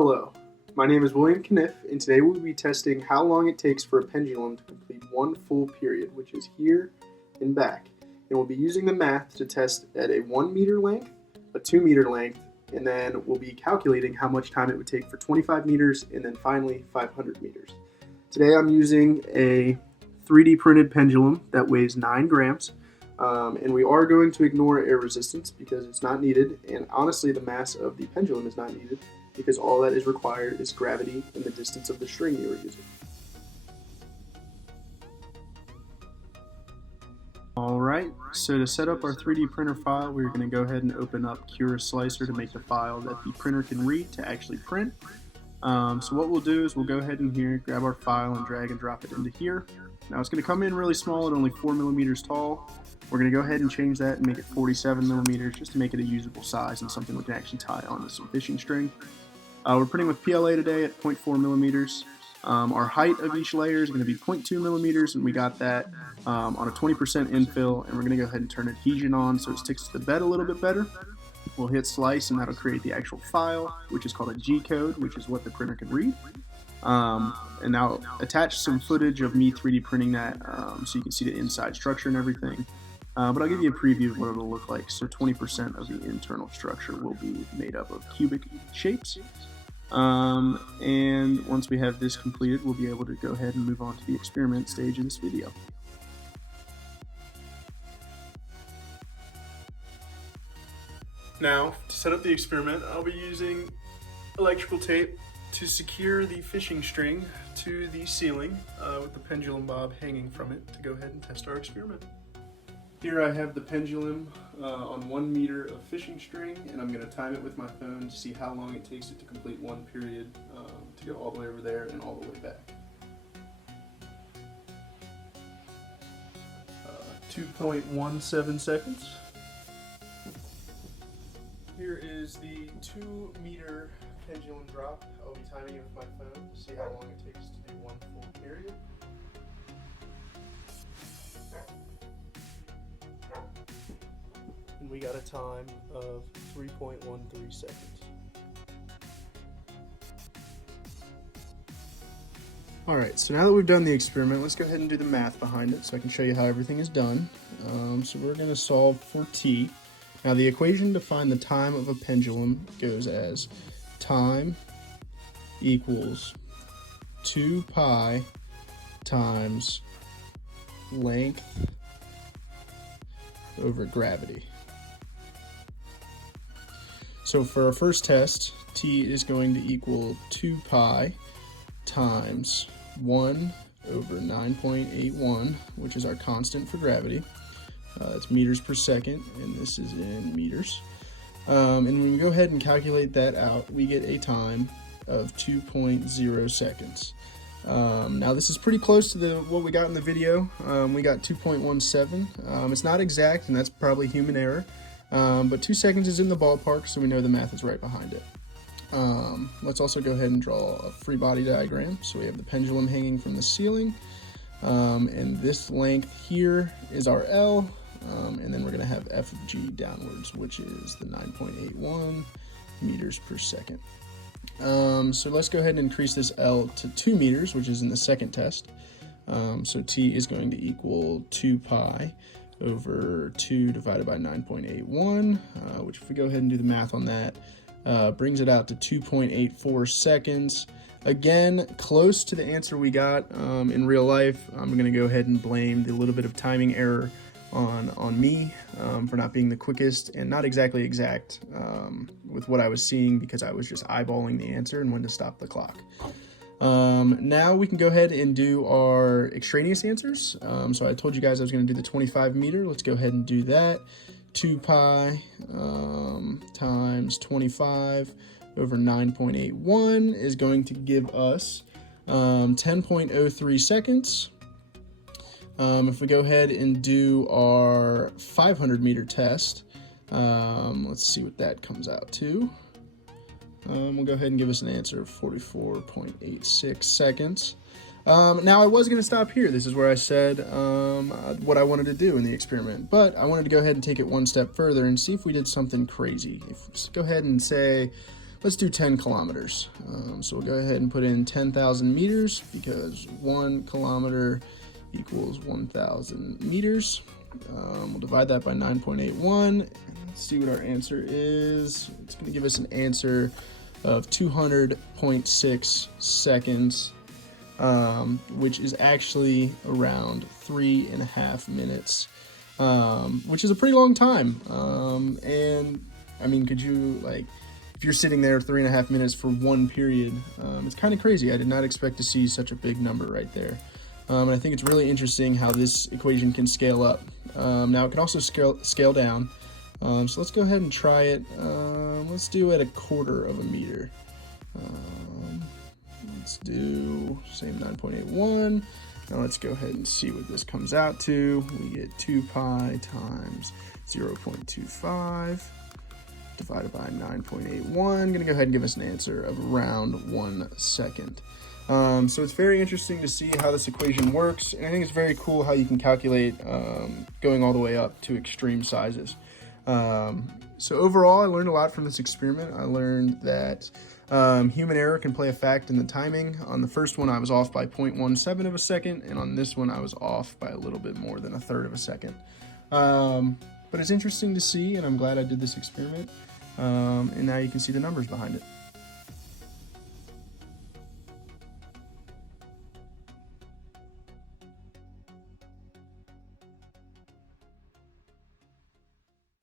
Hello, my name is William Kniff, and today we'll be testing how long it takes for a pendulum to complete one full period, which is here and back. And we'll be using the math to test at a 1 meter length, a 2 meter length, and then we'll be calculating how much time it would take for 25 meters, and then finally 500 meters. Today I'm using a 3D printed pendulum that weighs 9 grams. And we are going to ignore air resistance because it's not needed, and honestly the mass of the pendulum is not needed because all that is required is gravity and the distance of the string you are using. Alright, so to set up our 3D printer file, we're going to go ahead and open up PHYS Slicer to make the file that the printer can read to actually print. So what we'll do is we'll go ahead and here, grab our file and drag and drop it into here. Now it's going to come in really small at only 4 millimeters tall. We're going to go ahead and change that and make it 47 millimeters just to make it a usable size and something we can actually tie onto some fishing string. We're printing with PLA today at 0.4 millimeters. Our height of each layer is going to be 0.2 millimeters, and we got that on a 20% infill, and we're going to go ahead and turn adhesion on so it sticks to the bed a little bit better. We'll hit slice, and that'll create the actual file, which is called a G code, which is what the printer can read. And now attach some footage of me 3D printing that so you can see the inside structure and everything. But I'll give you a preview of what it'll look like. So 20% of the internal structure will be made up of cubic shapes. And once we have this completed, we'll be able to go ahead and move on to the experiment stage of this video. Now, to set up the experiment, I'll be using electrical tape to secure the fishing string to the ceiling with the pendulum bob hanging from it to go ahead and test our experiment. Here I have the pendulum on 1 meter of fishing string, and I'm going to time it with my phone to see how long it takes it to complete one period to go all the way over there and all the way back. 2.17 seconds. Here is the 2 meter pendulum drop. I'll be timing it with my phone to see how long it takes to do one full period. And we got a time of 3.13 seconds. Alright, so now that we've done the experiment, let's go ahead and do the math behind it so I can show you how everything is done. So we're going to solve for t. Now the equation to find the time of a pendulum goes as time equals 2 pi times length over gravity. So for our first test, t is going to equal 2 pi times 1 over 9.81, which is our constant for gravity. That's meters per second, and this is in meters. And when we go ahead and calculate that out, we get a time of 2.0 seconds. Now this is pretty close to what we got in the video. We got 2.17. It's not exact, and that's probably human error. But 2 seconds is in the ballpark, so we know the math is right behind it. Let's also go ahead and draw a free body diagram. So we have the pendulum hanging from the ceiling, and this length here is our L, and then we're going to have F of G downwards, which is the 9.81 meters per second. So let's go ahead and increase this L to 2 meters, which is in the second test. So T is going to equal 2 pi over 2 divided by 9.81, which if we go ahead and do the math on that, brings it out to 2.84 seconds. Again, close to the answer we got in real life. I'm going to go ahead and blame the little bit of timing error on me for not being the quickest and not exactly exact with what I was seeing because I was just eyeballing the answer and when to stop the clock. Now we can go ahead and do our extraneous answers. So I told you guys I was going to do the 25 meter. Let's go ahead and do that. 2 pi times 25 over 9.81 is going to give us 10.03 seconds. If we go ahead and do our 500 meter test, let's see what that comes out to. We'll go ahead and give us an answer of 44.86 seconds. Now I was going to stop here. This is where I said what I wanted to do in the experiment, but I wanted to go ahead and take it one step further and see if we did something crazy. Let's go ahead and say let's do 10 kilometers. So we'll go ahead and put in 10,000 meters because 1 kilometer equals 1,000 meters. We'll divide that by 9.81 and let's see what our answer is. It's going to give us an answer of 200.6 seconds, which is actually around 3.5 minutes, which is a pretty long time. And I mean, could you, like, if you're sitting there 3.5 minutes for one period, it's kind of crazy. I did not expect to see such a big number right there. And I think it's really interesting how this equation can scale up. Now it can also scale down. So let's go ahead and try it. Let's do at 1/4 of a meter. Let's do same 9.81. Now let's go ahead and see what this comes out to. We get 2 pi times 0.25 divided by 9.81. Gonna go ahead and give us an answer of around 1 second. So it's very interesting to see how this equation works, and I think it's very cool how you can calculate going all the way up to extreme sizes. So overall, I learned a lot from this experiment. I learned that human error can play a fact in the timing. On the first one, I was off by 0.17 of a second, and on this one, I was off by a little bit more than 1/3 of a second. But it's interesting to see, and I'm glad I did this experiment. And now you can see the numbers behind it.